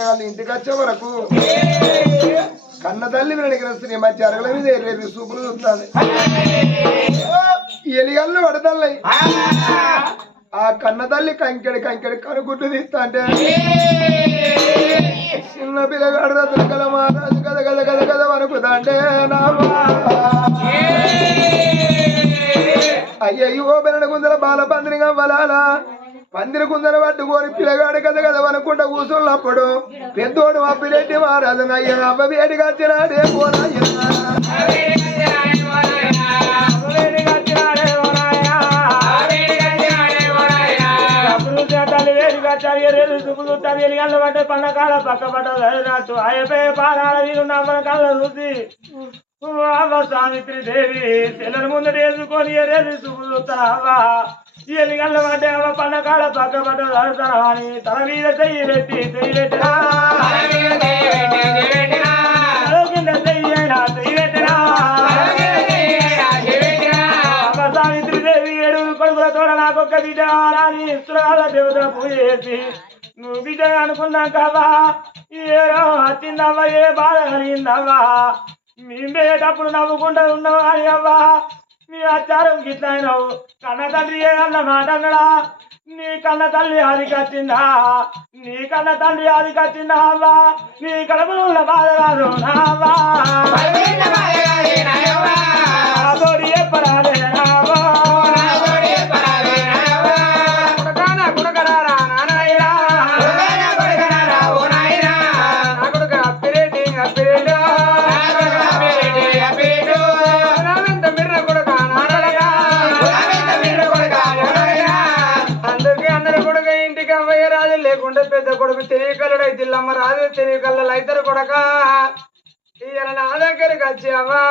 పిల్లగాళ్ళు ఇంటికి వచ్చే వరకు కన్న తల్లి వినడికి మధ్య అరగల మీద రేపు సూపులు చూస్తుంది ఎలిగల్లు పడతల్లయి ఆ కన్న తల్లి కంకెడి కనుగుడ్డు తీస్తా అంటే చిన్న పిల్లగాడు రద్దులు కల మహారాజు కద వనుకుదా అంటే అయ్యో బెరడ గుందర బాల పందిరిగా వలాలా పందిరి కుందర పట్టుకొని పిల్లగాడు కద వనుకుంటా కూర్చున్నప్పుడు పెద్దోడు అప్పిరెడ్డి మహారాజు అయ్యా అవ్వ వేడిగా తినాడే పోరాయ్యా పట్టే పండకాల పక్క పట్టు అయిపోయే పాదాల వీరున్న కాళ్ళ రుచి సావిత్రి దేవి పిల్లల ముందు వేసుకొని ఎరేది చూపుతావా ఎలిగల్ల పడ్డే అవ్వ పండకాల పక్క పట్టు అని తల మీద చెయ్యి పెట్టి చెయ్యి పెట్టినా కింద చెయ్యైనా చెయ్యి పెట్టినా సావిత్రి దేవి 7 కొడుకులతో నాకొక్క బిడ్డ అని ఇస్తున్న దేవత పూజ చేసి నువ్వు బిడ్డ అనుకున్నాకవా ఏరో వచ్చిందవ్వా ఏ బాధ కలిగిందవ్వా మేమేటప్పుడు నవ్వుకుంటూ ఉన్నావు అని అవ్వా మీ ఆచారం గిట్లయినావు కన్న తండ్రి ఏ అన్న మాట అన్నడా నీ కన్న తల్లి ఆదికి వచ్చిందా నీ కన్న తండ్రి ఆదికి వచ్చిందా అవ్వా నీ కడుపులో ఉన్న బాధ కాదు నావా తోడి ఎప్పరాలే నావా లేకుంటే పెద్ద కొడుకు తెలియకల్లుడైతే ఇల్లమ్మ రాజు తెలియకల్లలు అవుతారు కొడక ఈయన నా దగ్గరికి వచ్చి అవ్వా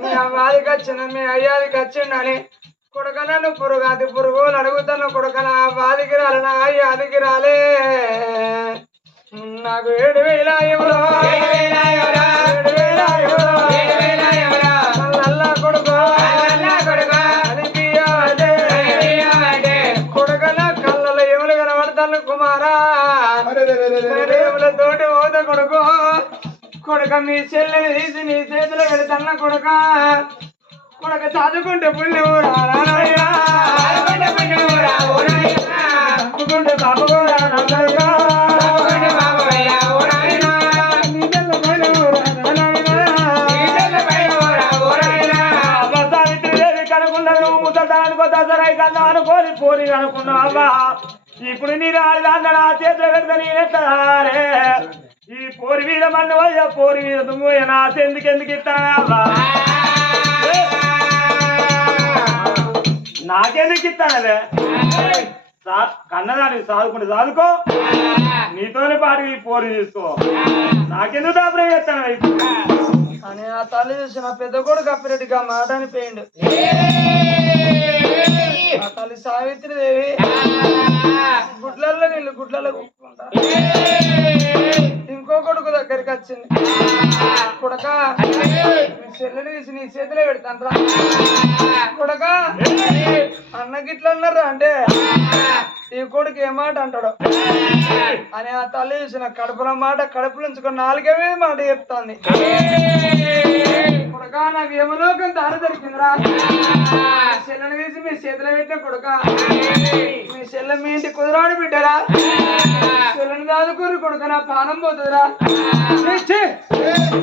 మీ అవ్వాదికి వచ్చిన మీ అయ్యాదికి వచ్చిండని కొడుక నన్ను పురుగాది పురుగులు అడుగుతాను కొడుక నా అవ్వాదికి రాలే నా అయ్యాదికి రాలే నాకు 7,000 ఇవ్వలో 7,000 నల్లా కొడుకు కొడుకన కళ్ళలో ఎములు కనబడతాను కుమారా తోటి పోత కొడుకు కొడుక మీ చెల్లెని తీసి నీ చేతిలో పెడతాన్న కొడుక చదువుకుంటే పుణ్యం చదువుకుంటే బాబు అనుకోని పోని అనుకున్నావా ఇప్పుడు నేను ఆడదాన్న నా చేతిలో పెడతా నేనెత్తారే ఈ పోరి మీద మన్ను వల్ల పోరి మీద దుమ్ము నా ఎందుకు ఇస్తానా నాకెందుకు ఇస్తానవే కన్నదాన్ని చదువుకుంటే చదువుకో నీతోనే పాటు ఈ పోరి తీసుకో నాకెందుకు దాపరం చేస్తాను అని ఆ తల్లి చూసి నా పెద్ద కొడుకు అప్పిరెడ్డిగా మాట అనిపోయిండు ఆ తల్లి సావిత్రి దేవి గుడ్లల్లో నీళ్ళు గుడ్లలో కుట్టుకుంటా ఇంకో కొడుకు దగ్గరికి వచ్చింది కొడక నీ చెల్లెని తీసి నీ చేతిలో పెడతాను రా కొడక అన్న గిట్ల అన్నారా అంటే ఈ కొడుకు ఏ మాట అంటాడు అని ఆ తల్లి చూసిన కడుపుల మాట కడుపులు ఉంచుకొని 4వ మాట చెప్తాంది కొడక నాకు యమలోకం దారి దొరికిందిరా చెల్లెని తీసి మీ చేతిలో పెట్టిన కొడుక మీ చెల్లె మీ ఇంటి కుదరాడు బిడ్డరా చెల్లెని దాదుకూరు కొడుక నా పానం పోతుందిరా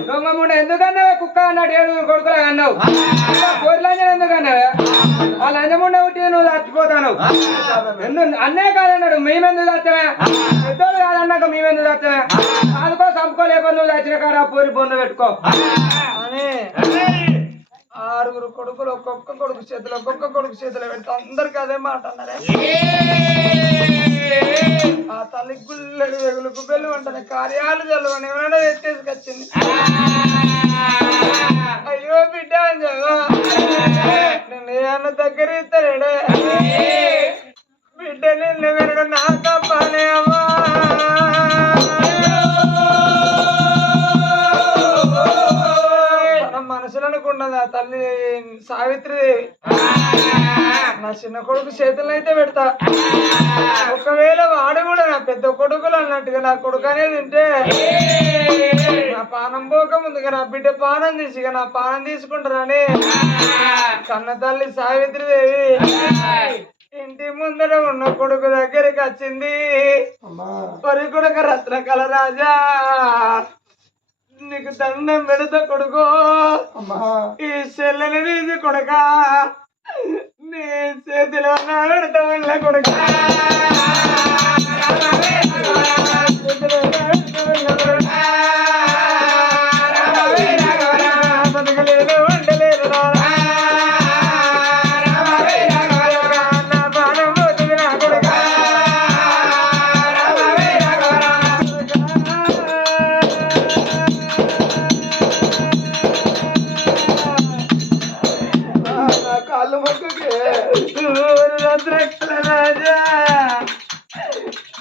దొంగ ముండ ఎందుకన్నావే కుక్క అన్నాడు 7 కొడుకులా అన్నావు కోరిలంజన ఎందుకన్నావే ఆ లంజముండ ఒకటి నువ్వు చచ్చిపోతాను అన్నే కాదన్నాడు మేమెందుకు చచ్చావే పెద్దోడు కాదన్నాక మేమెందుకు చచ్చావే ఆదుకో చంపుకోలేకపోతే నువ్వు చచ్చిన కాడ పోరి బొంద పెట్టుకో అని 6 కొడుకులు ఒక్కొక్క కొడుకు చేతిలో పెట్టి అందరికి అదే మాట అన్నారే ఆ తల్లి గుల్లెడు వెగులు గుబ్బెలు అంటారు కార్యాలు చల్లవని ఎవరైనా ఎత్తేసుకొచ్చింది అయ్యో బిడ్డ అని నేను ఏమన్నా దగ్గర ఇస్తాడే బిడ్డ నిన్ను వెనక నా తప్పనే అమ్మా మనసులు అనుకున్నది ఆ తల్లి సావిత్రిదేవి నా చిన్న కొడుకు చేతులు అయితే పెడతా. ఒకవేళ వాడు కూడా నా పెద్ద కొడుకులు అన్నట్టుగా నా కొడుకు అనేది ఉంటే నా పానం పోక ముందుగా నా బిడ్డ పానం తీసి నా పానం తీసుకుంటారని కన్న తల్లి సావిత్రిదేవి ఇంటి ముందర ఉన్న కొడుకు దగ్గరికి వచ్చింది. మరి కొడుకు రత్నకళ రాజా నీకు దండం పెడతా కొడుకు, ఈ చెల్లెని తీసి కొడుక నీ చేతిలో నా పెడతా వెళ్ళ కొడుక బతకలేదు వంటలేదు నా బాణం పోతుంది నా కొడుక. కాళ్ళు మొక్కకి రాజా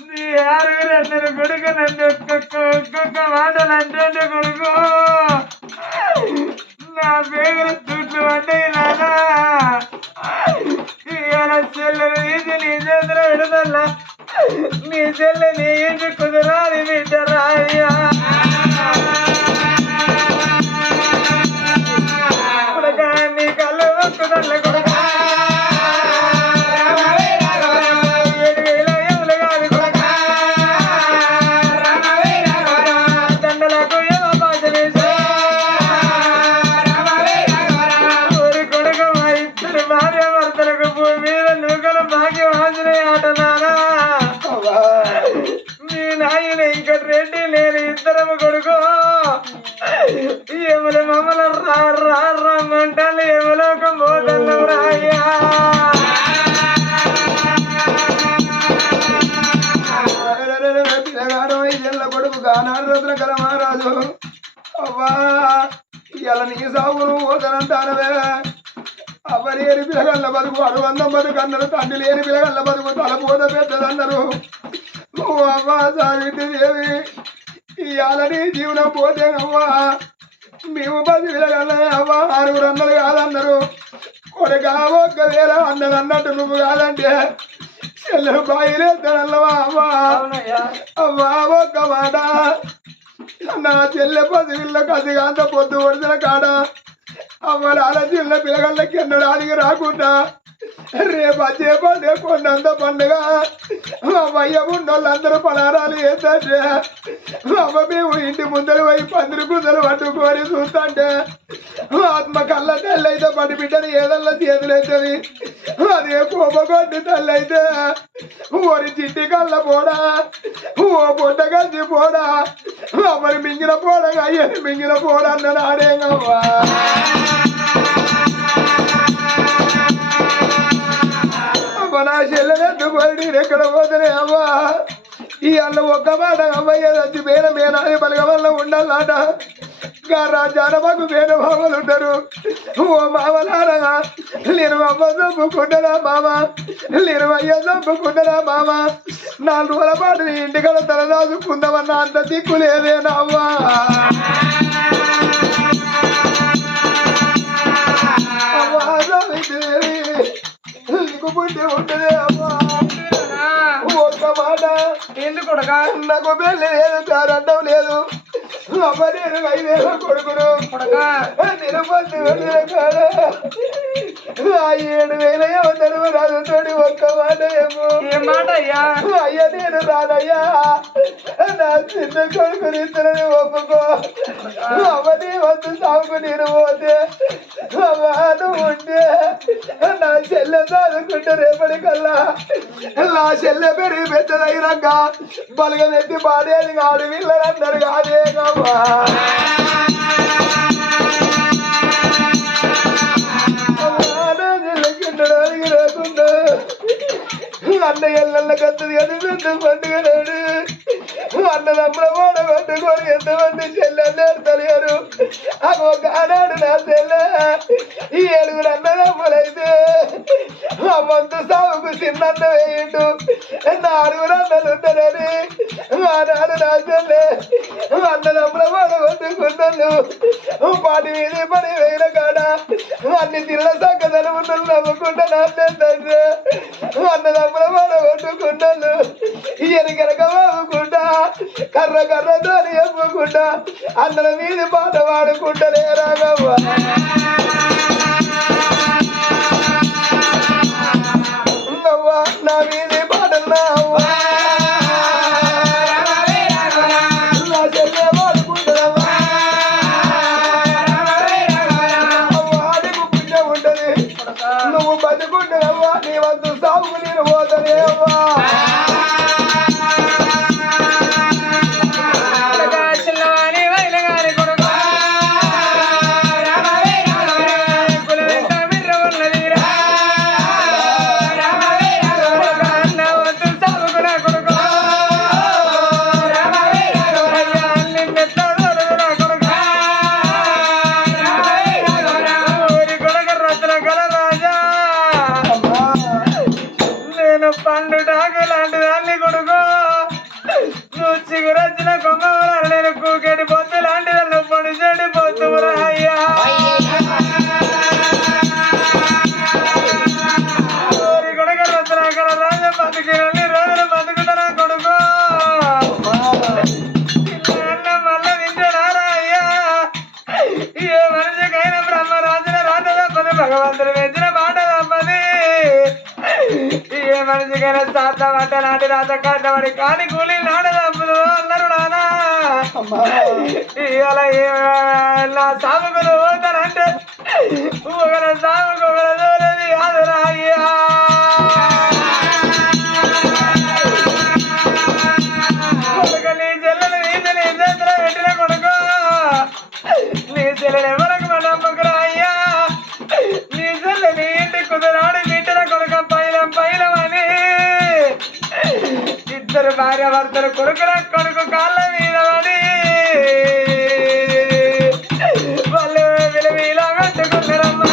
నీ ఆరుగురు కొడుకు నన్ను ఒక్కొక్క మాటలు అంటే కొడుకు నా పేరు చుట్టూ అంటే నానా ఇవాళ చెల్లెలు ఈజీ నీ చేతిలో విడదల్లా నీ చెల్లె నీ ఇంటి కుదరాలి బిడ్డరాయ్యా. కొడుక నీ కళ్ళు మొక్కుదల్ల కొడుక ఏమల మమ్మల రమ్మంటాను ఏమలోక మోదల్లు రాయ్యా. పిల్లగాడు 5 ఏళ్ళ కొడుకు గానాడు రత్నకళ మహారాజు. అవ్వా ఇవాళ నీ సాగు నువ్వు పోతానంటానవే. అవ్వలేని పిల్లగల్ల బతుకు అరువందం బతుకు అన్నారు, తండ్రి లేని పిల్లగల్ల బతుకు తలపోత పెద్దదన్నారు. నువ్వు అవ్వా సావిత్రిదేవి ఇవాళ నీ జీవనం పోతే అవ్వా మేము 10 పిల్లగల్ల అవ్వా 6 అన్నలు కాదన్నారు. కొడుక ఒక్కవేళ అన్నలు అన్నట్టు నువ్వు కాదంటే చెల్లెలు బాయిలేద్దనల్లవా అవ్వా. అవ్వా ఒక్క మాట నా చెల్లె 10 పిల్ల కసిగాంత పొద్దు ఒడిసిన కాడ అవ్వడు అలా చిన్న పిల్లగాళ్ళకి ఎన్నడానికి రాకుండా రేపు వచ్చే పండుగ కొండంత పండుగ అవ్వయ్య ఉన్నోళ్ళందరూ పలారాలు ఏంటంటే అవ్వ మేము ఇంటి ముందర పోయి 10 గుంజలు పట్టుకొని చూస్తుంటే ఆత్మ కళ్ళ తల్లి అయితే పడి బిడ్డని ఏదల్లా చేతులు అవుతుంది. అదే కోపకొండి తల్లి అయితే ఓరి చిట్టి కళ్ళ పోడా ఓ పొట్ట కంచి పోడా అమ్మని మింగిన పోడా అయ్యని మింగిన పోడా అన్న నాడేంగవ్వా. నా చెల్లెలెత్తుకొని ఎక్కడ పోతనే అవ్వా ఈ అన్న ఒక్క మాట అమ్మయ్య వచ్చి మేన మేనాది పలక వల్ల ఉండాలట. జానమాకు మేన మామలు ఉంటారు. ఓ మామలారా నేను అమ్మ చంపుకుంటారా మామ, నేను అయ్య చంపుకుంటారా మామ. 4 రోజుల పాటు నీ ఇంటికడ తలదాచుకుందామన్న అంత దిక్కు లేదేనా అవ్వా. నీకు బుద్ధి ఉంటదే అమ్మా. ఒక్క మాట ఎందుకు కొడుక నాకు పెళ్ళి లేదు, కారండం లేదు. అమ్మ నేను 5 ఏళ్ళ కొడుకును నేను 10 వెళ్ళిన కాడ 7,000 ఏమన్నారు రాజుతోటి ఒక్క మాట ఏమో. ఏ మాట అయ్యా? అయ్యా నేను రాదయ్యా నా చిన్న కొడుకుని ఇద్దరని ఒప్పుకో. అమ్మని వద్దు సాగు నేను పోతే అమ్మ ఉంటే నా చెల్లె చదువుకుంటే రేపటికల్లా నా చెల్లె పెరిగి పెద్దదైనాక బలగం ఎత్తి పాడేది కాదు వీళ్ళందరు కాదే కమ్మా. చెల్లెకిండడానికి రాకుండా అన్న ఎల్లల్ల కత్తది అని పెద్ద పండుగ నాడు అన్న అన్నదమ్ముల వాడ పట్టుకొని ఎంతమంది చెల్లెలు తెలియరు ఒక ఆనాడు నా చెల్లె ఈ 7 అన్నదమ్ములైతే ఆ మంతు సాగుకు చిన్నన్న వేయండు 4 అన్నలు ఉంటారని ఆనాడు నా చెల్లె అన్నదమ్ముల వాడ పట్టుకున్నాను పాటి మీద పని వేయిన కాడ అన్ని తిన్న సక్కదనం నవ్వుకుంటా నా తండ్రి అన్నదమ్ముల వాడ పట్టుకున్నాను ఎనకనక వాడుకుంటా కర్ర కర్ర దాని ఎప్పుకుంటా అందరి మీద పాట వాడుకుంటలే రాగవ్వ నా మీది పాటలు నావ్వ నా చెల్లె వాడుకుంటావా పుణ్యం ఉంటది నువ్వు బతుకుంటావా నీ వంతు సాగుకు నేను పోతలేవా భగవంతుడు మెచ్చిన మాట తప్పది ఏ మనిషికైనా సాత మాట నాటి రాత కట్టబడి కాని కూలి నాట తప్పదు అన్నారు నానా ఇలా నా సాగుకులు పోతానంటే ఒకరి సాగుకు ఒకరి దూరది కాదురా అయ్యా నీ చెల్లెలు నీ చేతిలో పెట్టిన కొడుకు నీ చెల్లెలు ఎవరికి నమ్మకురా అయ్యా నీ చెల్లె నీ ఇంటి కుదరాడు తింటిన కొడుక పైలమని 2 భార్య భర్తలు కొడుకుల కొడుకు కాళ్ళ మీద పడి వాళ్ళు విలువీలా కట్టుకున్నారమ్మా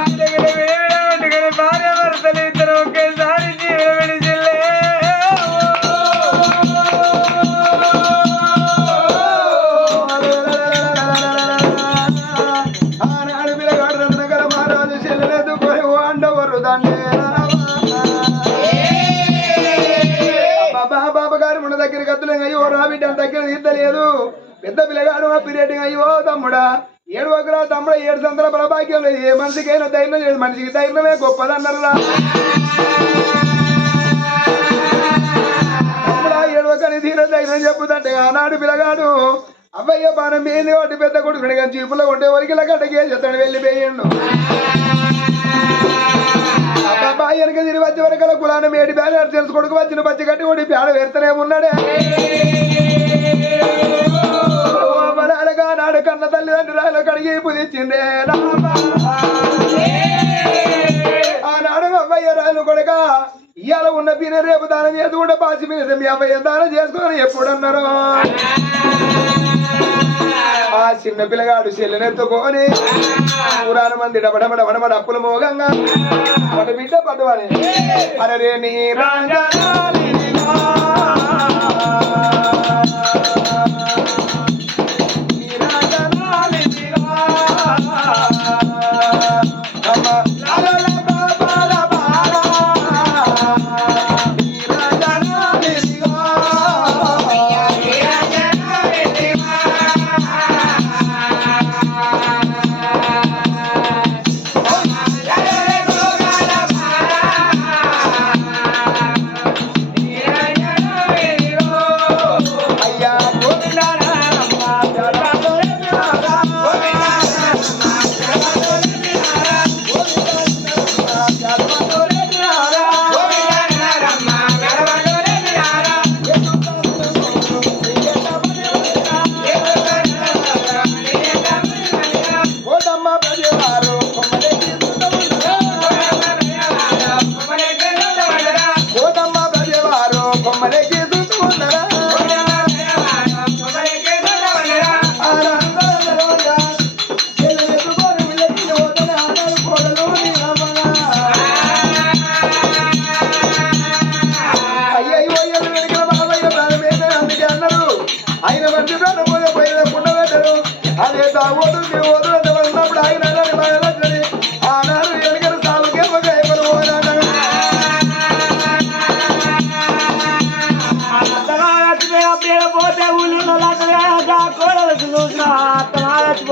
కట్టుకుని భార్య భర్తలు ఇద్దరు ఒకేసారి జీవన చెల్లె ఆనాడు పిల్లగాడు రత్నగల మహారాజు చెల్లెలెత్తుకొని అండవరు దాన్ని బాబా గారు మన దగ్గరికి అద్దులే అయ్యో రాబిడ్డ దగ్గర తీద్దలేదు పెద్ద పిల్లగాడు ఆ పీరియడ్ అయ్యో తమ్ముడా 7 ఒకరా తమ్ముడు 7 సంతల బలభాగ్యం లేదు ఏ మనిషికైనా ధైర్యం లేదు మనిషికి ధైర్యమే గొప్పదన్నారురా తమ్ముడా 7 ఒకరి తీర ధైర్యం చెప్పుదంటే ఆనాడు పిల్లగాడు అబ్బాయ్య బాణం ఏంది వాటి పెద్ద కొడుకుని కానీ చీపులో ఉంటే వరికి గడ్డకి చెత్తడు వెళ్ళిపోయిండు అబ్బాయి వెనక తిరిగి వచ్చే వరకు కులాన్ని మేడి బ్యానర్ తెలుసు కొడుకు వచ్చిన పచ్చి కట్టి కొడి పేడ వేస్తూనే ఉన్నాడే నాడు కన్న తల్లిదండ్రులు కడిగి పుదిచ్చిండే ఆనాడు అబ్బాయి రాయలు కొడుక ఇవాళ ఉన్న పీన రేపు దానం చేసుకుంటే పాసి మీద మీ అబ్బాయి దానం చేసుకొని ఎప్పుడన్నారు ఆ చిన్న పిల్లగాడు చెల్లెనెత్తుకొని 100 మంది డబడబడ అప్పుల మోగంగా పట బిడ్డ పట్టువని అరే నీ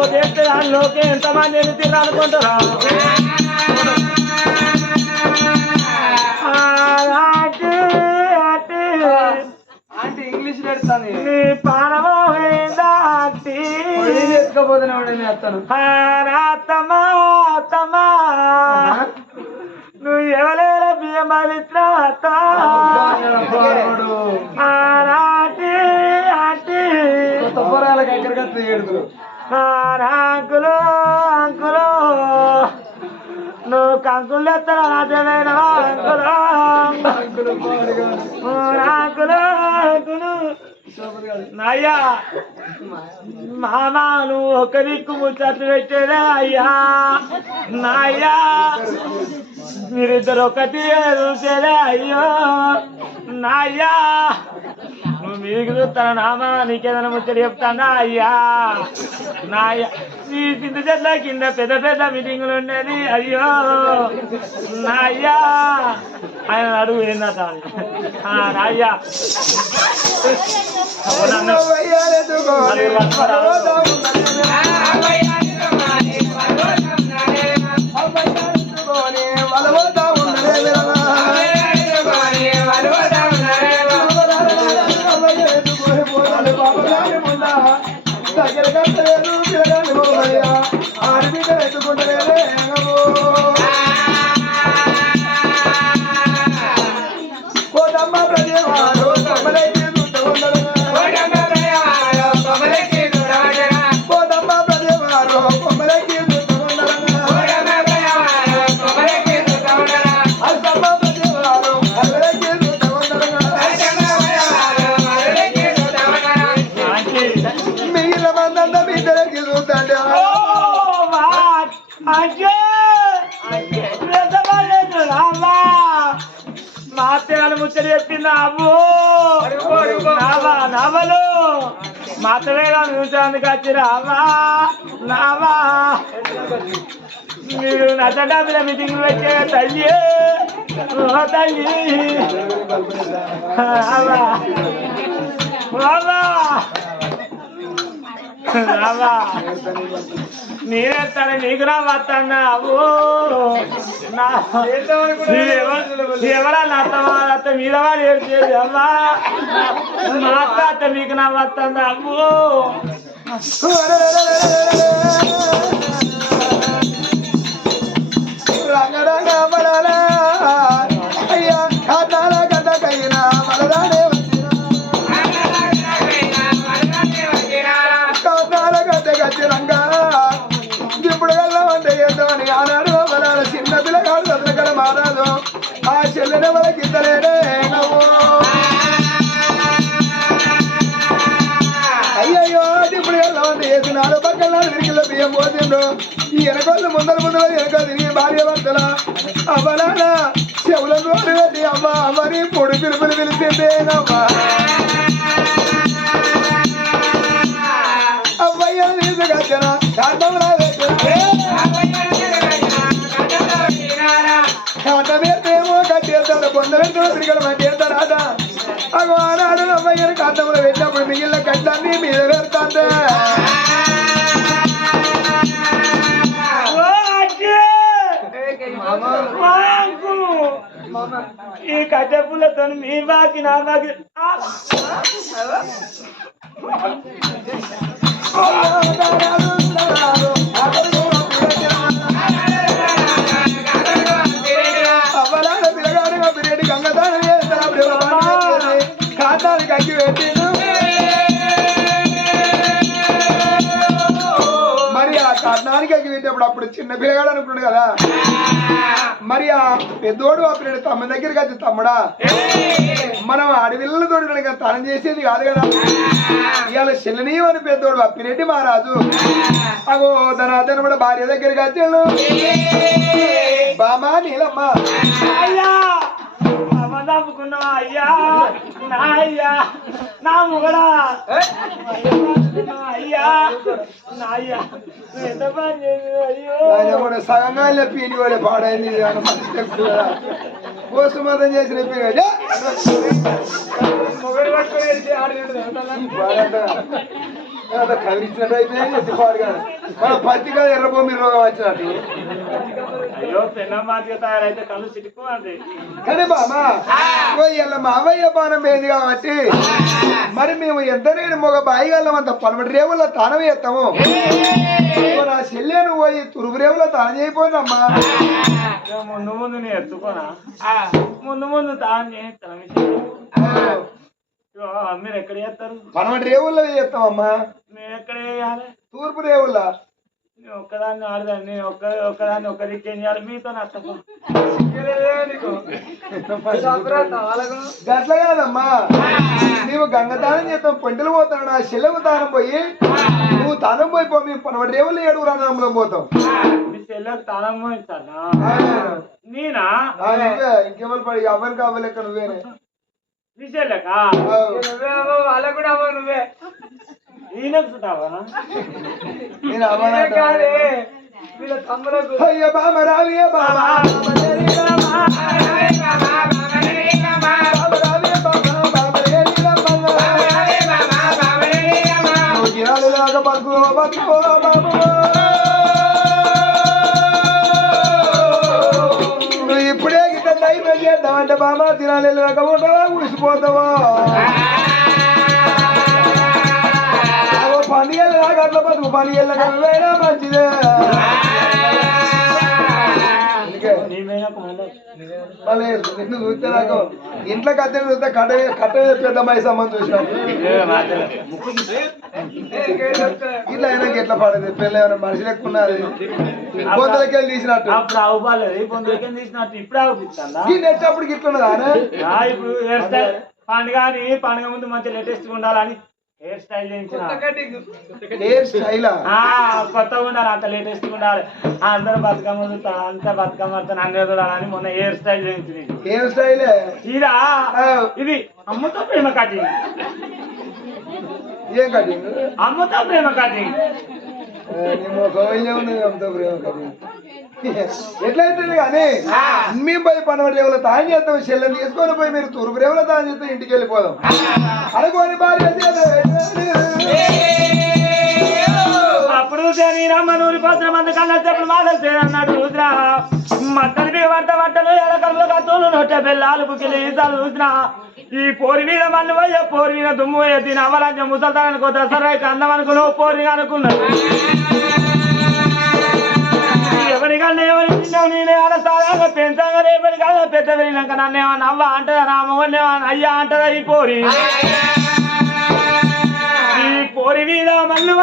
లేకపోతే దానిలోకి ఎంతమంది ఎన్ని తినాలనుకుంటారా అంటే ఇంగ్లీష్ నేర్తాను నీ పానమో ఏందాటి చేసుకోబోతున్నా నేర్తాను తమా తమా నువ్వు ఎవలేరా బియ్యం తొప్పరాలకు ఎక్కడికి ఏడుగురు అంకులు అంకులు నువ్వు కంకులు ఎత్తారా రాజవేనా అంకులు అంకులు అంకులు అయ్యా మామా నువ్వు ఒక దిక్కు ముచ్చట్లు పెట్టేదే అయ్యా నాయ్యా మీరిద్దరు ఒకటి చూసేదే అయ్యో నాయ్యా నువ్వు మీకు చూస్తాను నామా నీకేదైనా ముచ్చట చెప్తానా అయ్యా నాయ్యా ఈ చింత చెట్ల కింద పెద్ద పెద్ద మీటింగులు ఉండేది అయ్యో నాయ్యా ఆయన అడుగు ఏందట నాయ్యా మా అత్తగారు ముచ్చట చెప్పిందా అబ్బు నవలు మా అత్తవేగా చూసేందుకు వచ్చిరా అవ్వా నావా మీరు నచ్చట మీద మీటింగ్ పెట్టే తల్లి తల్లి అవ్వా రావా నేనేస్తాను నీకు రా వస్తాను ఎవరా నా అత్త మీద వాడు ఏడ్చేది అమ్మా మా అత్త నీకు నా వస్తాను అమ్ము అయ్యా కథల కథకైనా మలదానే ఖచ్చితంగా ఇప్పుడు వెళ్ళమంటే చేద్దామని ఆనాడు మన చిన్న పిల్లగాడు అతనికడ మారాదు ఆ చెల్లెని వాళ్ళకి ఇద్దలేడే అయ్యయ్యో ఇప్పుడు వెళ్ళమంటే చేసి నాలుగు పక్కల విరికిలో బియ్యం పోతుండ్రు ఈ వెనకొల్లు ముందర వెనక తిరిగి భార్య భర్తల అవ్వనా చెవుల నోరు పెట్టి అమ్మ అమ్మని పొడి పిలుపులు పిలిచిందేనమ్మా అవ్వయ్య తీసుకొచ్చిన కాంతంలో కాంతమేమో కట్టేస్తాడు బొంద పెట్టుకుని తిరిగడం కట్టేస్తాడా అగో ఆనాడు అవ్వయ్యని కాంతంలో పెట్టినప్పుడు మిగిలిన కట్టాన్ని మీద పెడతాంటే ఈ కట్టె పుల్లతో మీ బాకి నా బాకి అవ్వలాడ పిల్లగాడు బిర్యానీ గంగదానం చేస్తాడు కాంతానికి అగ్గి పెట్టి మరి ఆ కట్నానికి అగ్గి పెట్టేప్పుడు అప్పుడు చిన్న పిల్లగాడు అనుకున్నాడు కదా మరి ఆ పెద్దోడు ఆ పిల్లడు తమ్మ దగ్గరికి వచ్చి తమ్ముడా మనం అడవిళ్ళ తోడు తనం చేసేది కాదు కదా ఇవాళ చెల్లనీయం అని పెద్దోడు అప్పిరెడ్డి మహారాజు అగో ధనాధన కూడా భార్య దగ్గరికి వచ్చాడు బామా నీలమ్మ అయ్యా నమ్ముకున్నావా అయ్యా నా అయ్యా నా మొగడా అయ్యా నా అయ్యా ఎంత పని చేసి అయ్యో సగంగా పీని వాళ్ళే పాడైంది కోసుమతం చేసిన మొగడు పట్టుకొని ఆడి కవిచ్చినట్టు అయిపోయింది ఎత్తిపాడుగా మన పత్తిక ఎర్రభూమి రోగం వచ్చినట్టు. అయ్యో పెన్న మాదిగా తయారైతే కళ్ళు చిటుకు అంది. కానీ బామా ఇలా మావయ్య బాణం ఏది కాబట్టి మరి మేము ఎంతనేని మొగ బాయిగల్లం అంత 12 రేవుల్లో తానం చేస్తాము. నా చెల్లెను పోయి 9 రేవుల్లో తానం చేయపోయినమ్మా. ముందు ముందు నేను ఎత్తుకోనా ముందు ముందు తాను చేస్తాను. మీరు ఎక్కడ చేస్తారు? 12 రేవుల్లో చేస్తామమ్మా. మేము ఎక్కడ చేయాలి? తూర్పు రేవుల్లో. నేను ఒక్కదాన్ని ఆడదాన్ని, నేను ఒక్కదాన్ని ఒక్క దిక్కేం చేయాలి? మీతో నష్టపో గట్ల కాదమ్మా. నీవు గంగదానం చేస్తాం, పంటలు పోతాను. నా చెల్లెకు తానం పోయి నువ్వు తానం పోయిపో. మేము 12 రేవుల్లో 7 రానంలో పోతాం. మీ చెల్లెకు తానం పోయిస్తానా? నేనా? ఇంకెవరు పడి ఎవరికి అవ్వలేక నువ్వేనే. మీ చెల్లెక వాళ్ళ కూడా అవ్వ నువ్వే. నేనెక్కుతావా? నేను అవ్వనా వీళ్ళ తమ్ములకు అయ్య బామ రావియ బామ నువ్వు ఇప్పుడే గిట్ట టైం చేద్దామంటే బామ తినాలి ఉంటావా ఉడిసిపోతావా? పండుగలు అట్లా బతుకు పండుగల కన్నా మంచిదే. నిన్ను చూస్తే నాకు ఇంట్లో కత్తి చూస్తే కట్ట పెద్ద మైసమ్మని చూసినట్టు ఇట్లా అయినా ఎట్లా పడేది పెళ్ళి ఏమైనా మనిషి లెక్కున్నది బొందలకి వెళ్ళి తీసినట్టు. అప్పుడు అవ్వాలి బొందలకి తీసినట్టు ఇప్పుడు అవుతుందా? ఈ నెచ్చప్పుడు ఇట్లున్నదా? ఇప్పుడు హెయిర్ స్టైల్ పండుగ ముందు మంచి లేటెస్ట్ ఉండాలని హెయిర్ స్టైల్ చేయించిన. హెయిర్ స్టైల్ కొత్తగా ఉండాలి, అంత లేటెస్ట్ ఉండాలి. అందరూ బతుకమ్మ అంతా బతుకమ్మ అందరూ చూడాలని మొన్న హెయిర్ స్టైల్ చేయించింది. హెయిర్ స్టైల్ ఇదా? ఇది అమ్మతో ప్రేమ కటింగ్. ఏం కటింగ్? అమ్మతో ప్రేమ కటింగ్. అమ్మతో ప్రేమ కటింగ్ ఎట్లయితే కానీ మేము పోయి 12 రేవుల తాను చేస్తాం. చెల్లెని తీసుకొని పోయి మీరు 9 రేవుల తాను చేస్తాం. ఇంటికి వెళ్ళిపోదాం అనుకోని భార్య. అప్పుడు రమ్మ 100 మంది కన్నా చెప్పులు మాదలు అన్నాడు రుద్ర. మట్టలు బట్టలు ఎడకలు కత్తులు నొట్ట బెల్లాలు బుకిలు ఈసాలు చూసిన ఈ పోరి మీద మన్ను పోయే పోరి మీద దుమ్ము పోయే దీని అవరాజ్యం ముసల్తానికి దసరాకి అందం అనుకున్నావు పోరి అనుకున్నావు. ఎవరికన్నా ఎవరి తిన్నావు నేనే అడసాగా పెంచగా రేపటి కాదు పెద్ద వెళ్ళినాక నన్నేమన్నా అవ్వ అంటదా నా మొగన్నేమన్నా అయ్యా అంటదా ఈ పోరి. ఈ పోరి మీద మన్ను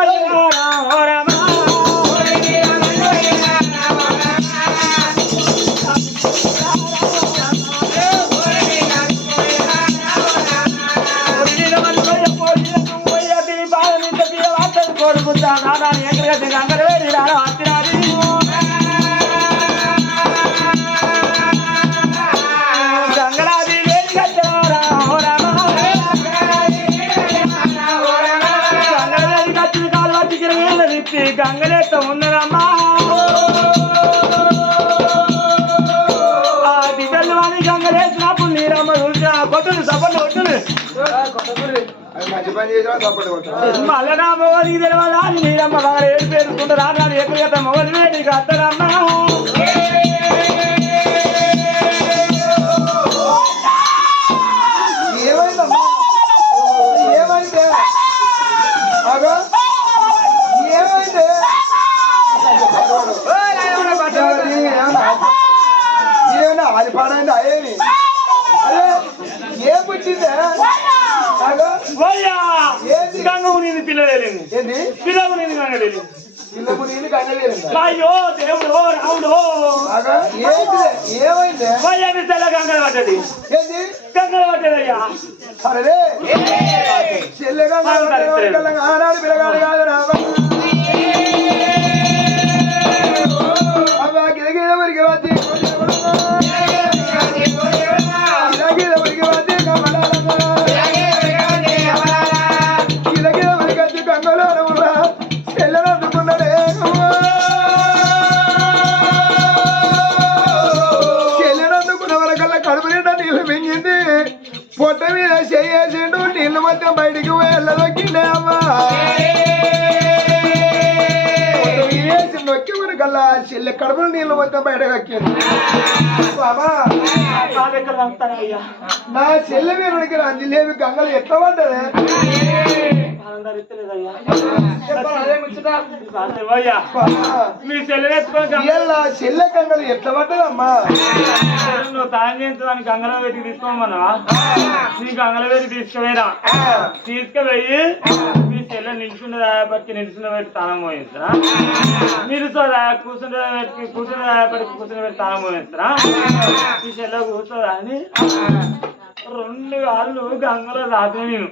కోరుకుంటా ఎక్కడ అందరూ వేడి అత్తిరాది గంగరాది వేడి కట్టరా గంగరాది కట్టిన కాలు పట్టిన తిప్పి గంగలేత ఉన్నదమ్మా. ఆ దిగలు అని గంగలేసినప్పుడు నీరమ్మ చూసిన కొట్టులు సపట్లు కొట్టులు మళ్ళా నా మొగలి తెలవాలా నీరమ్మ బాగా ఏడు పేరుకుంటూ రాను ఎక్కువ మొగలి నీకు అత్తరమ్మా. ఏమైందమ్మా? ఏమైందే? ఏమైందే? ఏమన్నా ఆడిపాడండి అయ్యేది అరే ఏం పుచ్చిందే? గంగము నేను పిల్లలేదు ఏంటి పిల్లము నేను గంగలేదు. పిల్లకు నీళ్ళు కట్టలేదు. అయ్యో దేవుడు రావుడు ఏమైందే? వయ్యాది తెల్ల గంగలు పడ్డది. ఏంటి గంగలు పడ్డదయ్యా? అరే చెల్లెగా ఆనాడు పిల్లగాడు కాదు రావా గిరగిర వరికి వచ్చి గిరగిర వరికి వచ్చి గిరగిర వరికి వచ్చి గంగలో చెల్లెలు అందుకున్నాడే. చెల్లెలు అందుకున్న వరకల్లా కడుపు నిండా నీళ్ళు మింగింది. పొట్ట పొట్ట మీద చేసిండు నీళ్ళు మొత్తం బయటికి వెళ్ళదొక్కిండే అమ్మా వేసి నొక్కి వరకల్లా చెల్లె కడుపులు నీళ్ళు మొత్తం బయటకు ఎక్కింది బాబా నా చెల్లె వీరుడికి రంజిలేవి గంగలు ఎట్లా పడ్డదే చెల్లె గంగలు ఎట్లా పడ్డదమ్మా నువ్వు తాను చేయించడానికి గంగలో పెట్టి తీసుకోమన్నావా నీ గంగలో పెట్టి తీసుకుపోయినా తీసుకుపోయి మీ చెల్లె నిల్చుండే బట్టి నిల్చుండే పెట్టి తానం పోయిస్తారా నిలుచోదా కూర్చుండే పెట్టి కూర్చుండే బట్టి కూర్చుని పెట్టి తానం పోయిస్తారా మీ చెల్లె కూర్చోదా అని 2 కాళ్ళు గంగలో రాపి నేను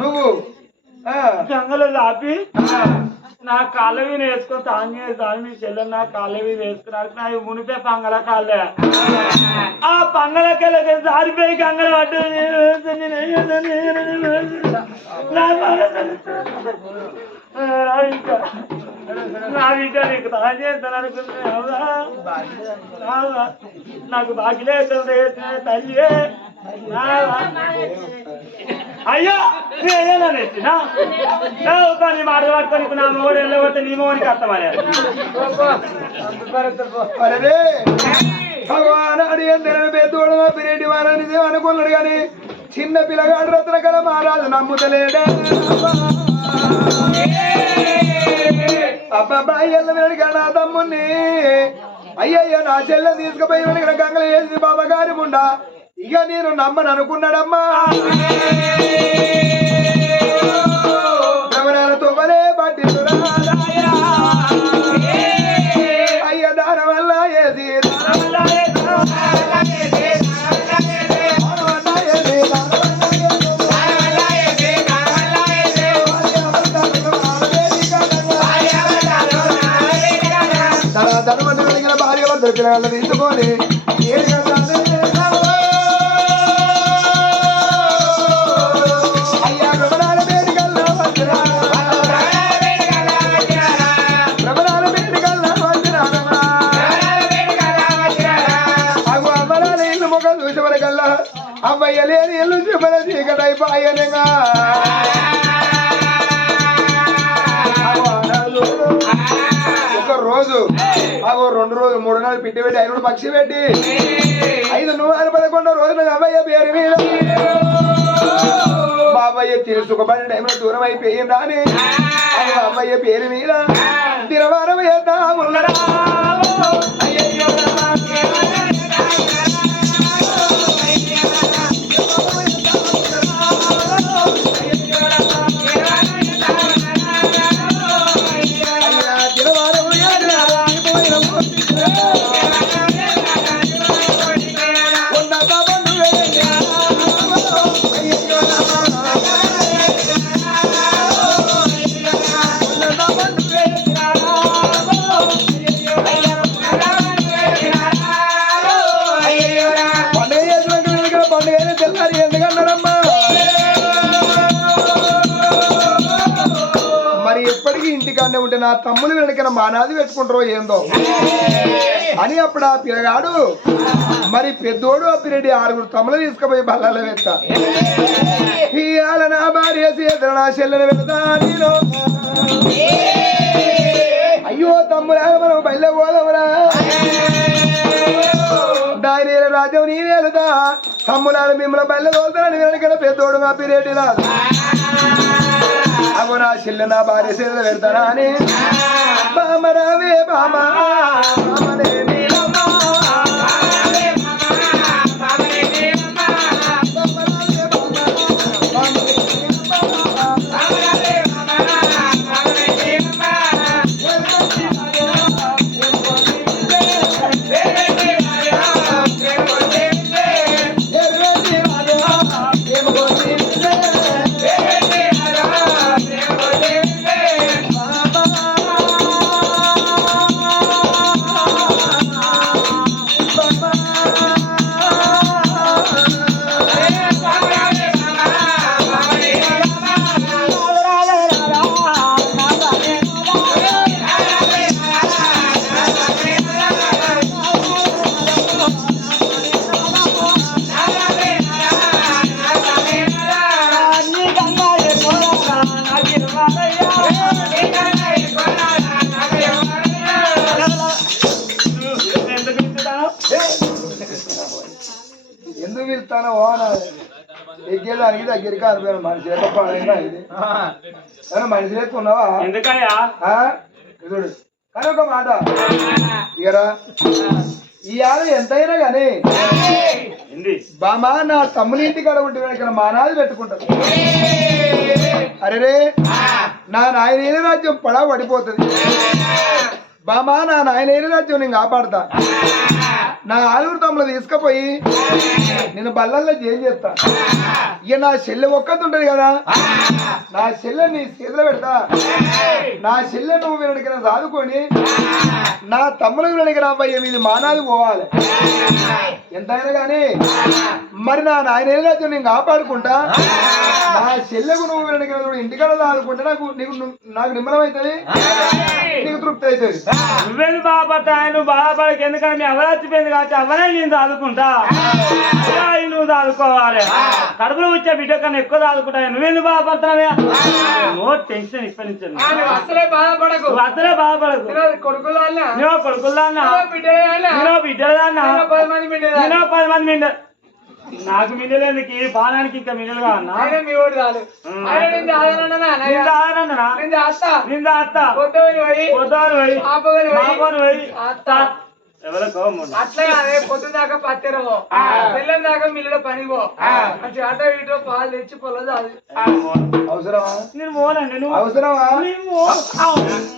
నువ్వు గంగలో రాపి నా కాళ్ళ మీద వేసుకొని తాను చేస్తాను మీ చెల్లెలు నా కాళ్ళ మీద వేసుకున్నాక నా మునిపే పంగల కాళ్ళే ఆ పంగలకెళ్ళకి జారిపోయి గంగలు పట్టు నా బిడ్డ నీకు తాను చేస్తాను అనుకుంటున్నా నాకు బాకిలే తల్లి అయ్యో నేనేనా నేర్చినా నీ మాటలు పట్టుకొని నా మొగడు వెళ్ళబోతే నీ మొగడికి అర్థమయ్యా భగవాన్ అడిగిన పెద్దోడు పిరెడ్డి వారని అనుకున్నాడు కానీ చిన్న పిల్లగాడు రత్న కల మహారాజు నమ్ముతలేడా అబ్బాయి వెళ్ళినాడు నా తమ్ముని అయ్యయ్యో నా చెల్లె తీసుకుపోయి ఇక్కడ గంగలు వేసింది బాబా గారి ముండా ఇక నేను నమ్మను అనుకున్నాడమ్మా భ్రమణాలతో మరే పట్టి అయ్య దాని వల్ల ఏది ధనవంతుడు కలిగిన భార్య వద్ద పిల్లలు తీసుకొని అబ్బాయి లేని ఎల్లు చెప్పిన చీకటైపోయానేగా ఒక రోజు అగో 2 రోజులు 3 నాలుగు పిట్టి పెట్టి 5 పక్షి పెట్టి 5 నువ్వు 11 రోజులు అబ్బాయి పేరు మీద బాబాయ్య తెలుసుకుబడిన టైంలో దూరం అయిపోయిందా అని అబ్బాయ్య పేరు మీద దినవారం వేద్దా ఉన్నడా మరి ఎప్పటికీ ఇంటికానే ఉంటే నా తమ్ముని వెనకన మానాది పెట్టుకుంటారో ఏందో అని అప్పుడు ఆ పిల్లగాడు మరి పెద్దోడు అప్పిరెడ్డి 6 తమ్ములు తీసుకుపోయి బల్లాల వెత్త ఇవాళ నా భార్య చేతులు నా చెల్లెని వెళ్తా నేను అయ్యో తమ్ములా మనం బయలు పోదమురా దాని రాజ్యం నీ వెళ్తా తమ్ములాలు మిమ్మల్ని బయలు తోలుతానని వెనకన పెద్దోడు అప్పిరెడ్డి రాదు అగో నా చెల్లె నా భార్య చేతులు పెడతానా అని బామరావే బామా ఎక్కడైనా ఓనాలి ఎక్కేదానికి దగ్గరికి అనిపోయాను మనిషి లేక పడైనా ఇది మనిషి లేక ఉన్నావా ఎందుకయ్యా చూడు కానీ ఒక మాట ఇకరా ఇవాళ ఎంతైనా గాని బామా నా తమ్ముని ఇంటి కాడ ఉంటే ఇక్కడ మానాది పెట్టుకుంటారు అరే నా నాయన రాజ్యం పడా పడిపోతుంది బామా నా నాయన రాజ్యం నేను కాపాడతా నా ఆలుగురు తమ్ములు తీసుకుపోయి నేను బల్లల్లో జైలు చేస్తా ఇక నా చెల్లె ఒక్కది ఉంటది కదా నా చెల్లె నీ చేతిలో పెడతా నా చెల్లె నువ్వు వెనక సాదుకొని నా తమ్ములకు వెనక రాబోయే మీది మానాది పోవాలి ఎంతైనా కానీ మరి నా నాయన రాజ్యం నేను కాపాడుకుంటా నా చెల్లెకు నువ్వు వెనక ఇంటికాడ సాదుకుంటే నాకు నిమ్మలం అవుతుంది నీకు తృప్తి అవుతుంది నువ్వేది బాధపడతా నువ్వు బాధపడక ఎందుకంటే మీ అవరాచిపోయింది కాబట్టి అవనే నేను చదువుకుంటా నువ్వు చదువుకోవాలి కడుపులో వచ్చే బిడ్డ కన్నా ఎక్కువ చదువుకుంటా నువ్వెందుకు బాధపడుతున్నావే నో టెన్షన్ ఇప్పటి నుంచి అసలే బాధపడకు అసలే బాధపడకు నువ్వు కొడుకుల్లా బిడ్డలన్నా 10 మంది బిడ్డలు 10 మంది బిడ్డ నాకు మిన్నెలేందుకు పానానికి ఇంకా మిన్నెలు కావన్నా మీ ఓడి చాలు నింద అత్త ఎవరికో అట్లా పొద్దు దాకా పత్తెరవో పిల్లల దాకా మిల్లులో పనివో మంచి అటో ఇటో పాలు తెచ్చి పొలం చాలు అవసరమా నేను మోనండి నువ్వు అవసరమా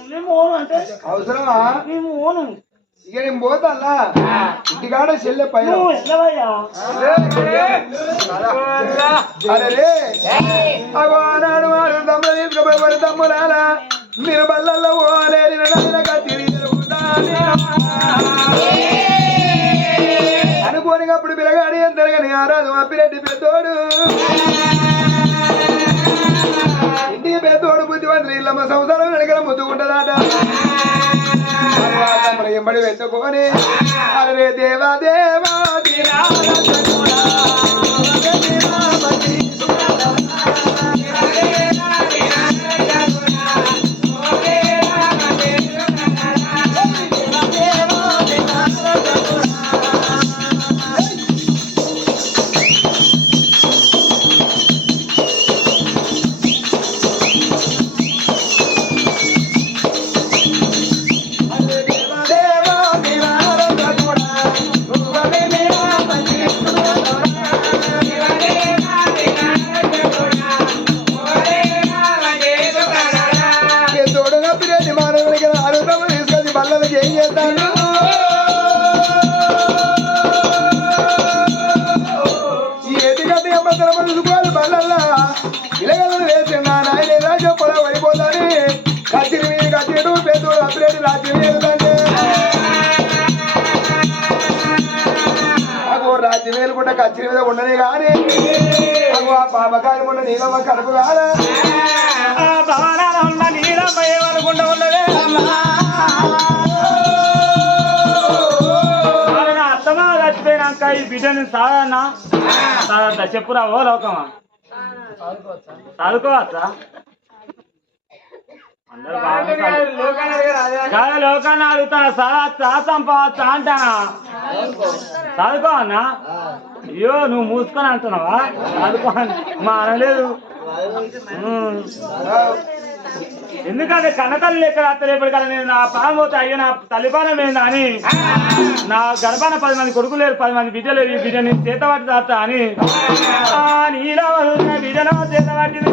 నేను మోను అంటే అవసరమా నేను మోను ఇక నేను పోతానా ఇంటికాడ చెల్లె పై అరే అగోనాడు వాడు తమ్ముడు తీసుకుపోయి తమ్ములాలా మీరు బల్లల్లో పోలేని అనుకోనికప్పుడు పిల్లగాడి ఎంతగా ఆరాధు అప్పిరెడ్డి పెద్దోడు ఇంటికి పెద్దోడు బుద్ధివంతులు ఇళ్ళమ్మ సంసారం వెనకల ముద్దుకుంటుందట ఎంబడి పెట్టుకొని అరే దేవా దేవా ఇలాగలను వేస్తున్నా నాయన రాజ్యం పొల పడిపోతాని కచ్చిరి మీద కచ్చిడు పెద్దోడు అప్పిరెడ్డి రాజ్యం వేలుదంటే నాకు రాజ్యం వేలుకుంటే కచ్చిరి మీద ఉండనే కానీ నాకు ఆ పాపకాయలు ఉన్న నీలమ్మ కడుపు కాదా నీలమ్మ ఏమనుకుంటా ఉన్నదే అత్తమా చచ్చిపోయినాక ఈ బిడ్డని సాధారణ చెప్పురా ఓ లోకమా చదువుకోవచ్చా అందరూ లోకాన్ని అడుగుతాను సంపాదచ్చా అంటానా చదువుకోవన్నా అయ్యో నువ్వు మూసుకొని అంటున్నావా చదువుకో మా అనలేదు ఎందుకంటే కన్నతల్లి ఎక్కడ రేపటి కదా నేను నా పానం పోతే అయ్యో నా తల్లిపానం ఏందా అని నా గర్భాన 10 మంది కొడుకులు లేరు 10 మంది బిడ్డలు లేరు ఈ బిడ్డని చేతబట్టి తాత అని నీలో బిడ్డలో చేతబట్టింది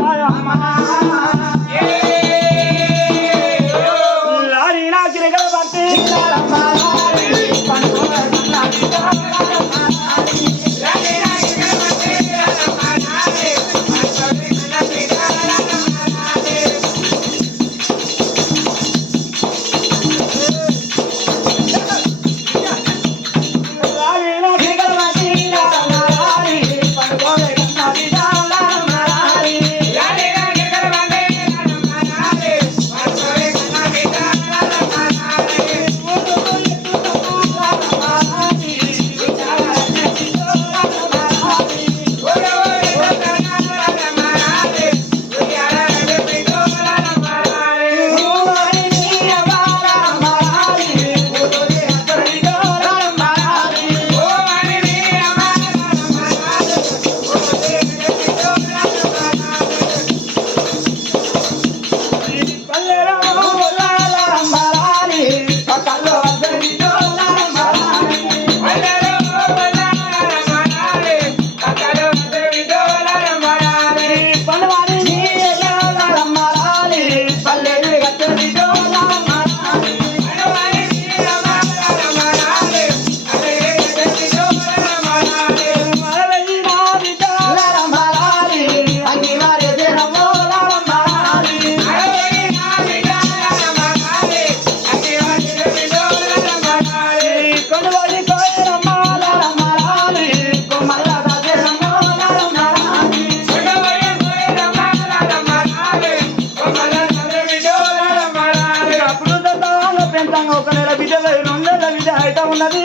కాదు నా గిరిగల బట్టి పండుగ నిజంగా ఒక నెల బిడ్డ 2 నెలల బిడ్డ అయితే ఉన్నది